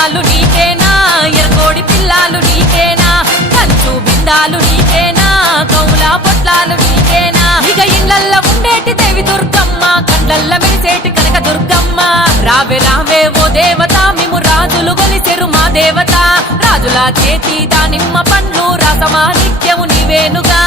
ఉండ్రాళ్ళు నీకేనా ఎరకోడి పిల్లాలు నీకేనా కంచు బిందాలు నీకేనా కౌలా పొట్లాలు నీకేనా ఇక ఇళ్ళల్ల ఉండేటి దేవి దుర్గమ్మ కండ్లల్ల మెరిసేటి కనక దుర్గమ్మ రావే రావే ఓ దేవత మేము రాజులు గొలిసెరు మా దేవత రాజుల చేతి దానిమ్మ పండ్లు రసమా నిత్యము నీవేనుగా